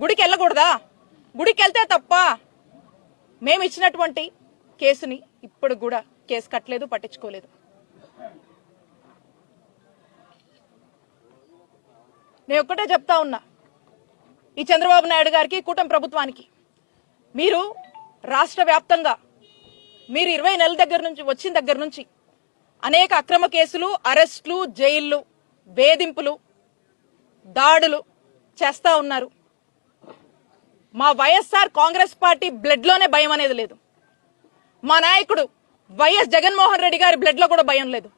గుడికి వెళ్ళకూడదా? గుడికి వెళ్తే తప్ప? మేము ఇచ్చినటువంటి కేసుని ఇప్పుడు కూడా కేసు కట్టలేదు, పట్టించుకోలేదు. నేను ఒక్కటే చెప్తా ఉన్నా ఈ చంద్రబాబు నాయుడు గారికి, కూటమి ప్రభుత్వానికి, మీరు రాష్ట్ర వ్యాప్తంగా మీరు 20 నెలల దగ్గర నుంచి వచ్చిన దగ్గర నుంచి అనేక అక్రమ కేసులు, అరెస్టులు, జైళ్లు, వేధింపులు, దాడులు చేస్తా ఉన్నారు. మా వైఎస్ఆర్ కాంగ్రెస్ పార్టీ బ్లడ్ లోనే భయం అనేది లేదు. మా నాయకుడు వైఎస్ జగన్మోహన్ రెడ్డి గారి బ్లడ్ లో కూడా భయం లేదు.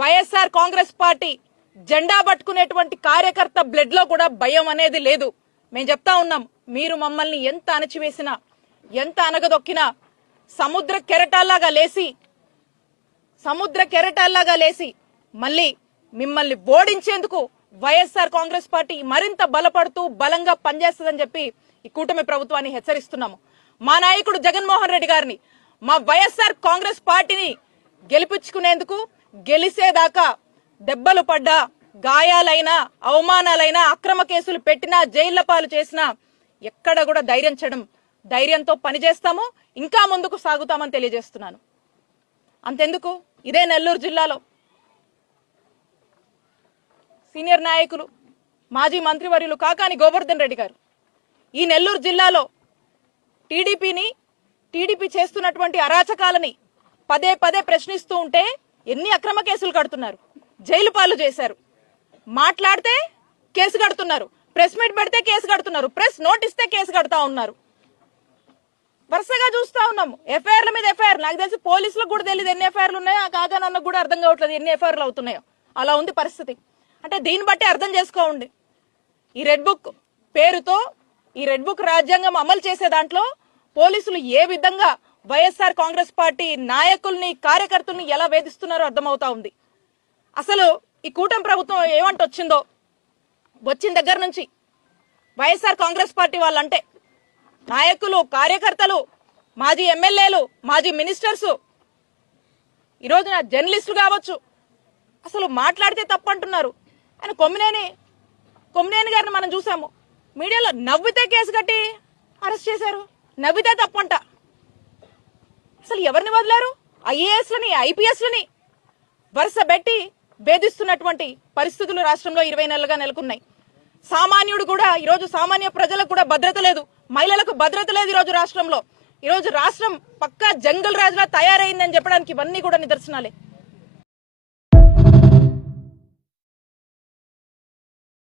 వైఎస్ఆర్ కాంగ్రెస్ పార్టీ జెండా పట్టుకునేటువంటి కార్యకర్త బ్లడ్ లో కూడా భయం అనేది లేదు. మేము చెప్తా ఉన్నాం, మీరు మమ్మల్ని ఎంత అణచివేసినా, ఎంత అనగదొక్కినా, సముద్ర కెరటాల్లాగా లేసి మళ్ళీ మిమ్మల్ని ఓడించేందుకు వైఎస్ఆర్ కాంగ్రెస్ పార్టీ మరింత బలపడుతూ బలంగా పనిచేస్తుందని చెప్పి ఈ కూటమి ప్రభుత్వాన్ని హెచ్చరిస్తున్నాము. మా నాయకుడు జగన్మోహన్ రెడ్డి గారిని, మా వైఎస్ఆర్ కాంగ్రెస్ పార్టీని గెలిపించుకునేందుకు, గెలిసేదాకా దెబ్బలు పడ్డా, గాయాలైనా, అవమానాలైనా, అక్రమ కేసులు పెట్టినా, జైళ్ల పాలు చేసినా ఎక్కడ కూడా ధైర్యంతో పనిచేస్తాము, ఇంకా ముందుకు సాగుతామని తెలియజేస్తున్నాను. అంతెందుకు, ఇదే నెల్లూరు జిల్లాలో సీనియర్ నాయకులు, మాజీ మంత్రివర్యులు కాకాని గోవర్ధన్ రెడ్డి గారు ఈ నెల్లూరు జిల్లాలో టీడీపీ చేస్తున్నటువంటి అరాచకాలని పదే పదే ప్రశ్నిస్తూ ఉంటే ఎన్ని అక్రమ కేసులు కడుతున్నారు, జైలు పాలు చేశారు. మాట్లాడితే కేసు కడుతున్నారు, ప్రెస్ మీట్ పెడితే కేసు కడుతున్నారు, ప్రెస్ నోట్ ఇస్తే కేసు కడతా ఉన్నారు. వరుసగా చూస్తా ఉన్నాము ఎఫ్ఐఆర్ల మీద ఎఫ్ఐఆర్. నాకు తెలిసి పోలీసులకు కూడా తెలియదు ఎన్ని ఎఫ్ఐఆర్లు ఉన్నాయో, ఆ కాకానన్నకు కూడా అర్థం కావట్లేదు ఎన్ని ఎఫ్ఐఆర్లు అవుతున్నాయో. అలా ఉంది పరిస్థితి. అంటే దీన్ని బట్టి అర్థం చేసుకోండి, ఈ రెడ్ బుక్ పేరుతో, ఈ రెడ్ బుక్ రాజ్యాంగం అమలు చేసే దాంట్లో పోలీసులు ఏ విధంగా వైఎస్ఆర్ కాంగ్రెస్ పార్టీ నాయకుల్ని, కార్యకర్తల్ని ఎలా వేధిస్తున్నారో అర్థమవుతా ఉంది. అసలు ఈ కూటమి ప్రభుత్వం ఏమంటొచ్చిందో, వచ్చిన దగ్గర నుంచి వైఎస్ఆర్ కాంగ్రెస్ పార్టీ వాళ్ళంటే నాయకులు, కార్యకర్తలు, మాజీ ఎమ్మెల్యేలు, మాజీ మినిస్టర్స్, ఈరోజున జర్నలిస్టులు కావచ్చు, అసలు మాట్లాడితే తప్పంటున్నారు. ఆయన కొమ్మినేని గారిని మనం చూసాము, మీడియాలో నవ్వితే కేసు కట్టి అరెస్ట్ చేశారు, నవ్వితే తప్పంట. అసలు ఎవరిని వదిలారు? ఐఏఎస్లని, ఐపీఎస్లని వరుస పెట్టి వేధిస్తున్నటువంటి పరిస్థితులు రాష్ట్రంలో 20 నెలలుగా నెలకొన్నాయి. సామాన్యుడు కూడా ఈరోజు, సామాన్య ప్రజలకు కూడా భద్రత లేదు, మహిళలకు భద్రత లేదు ఈరోజు రాష్ట్రంలో. ఈరోజు రాష్ట్రం పక్కా జంగల్ రాజులా తయారైందని చెప్పడానికి ఇవన్నీ కూడా నిదర్శనాలే.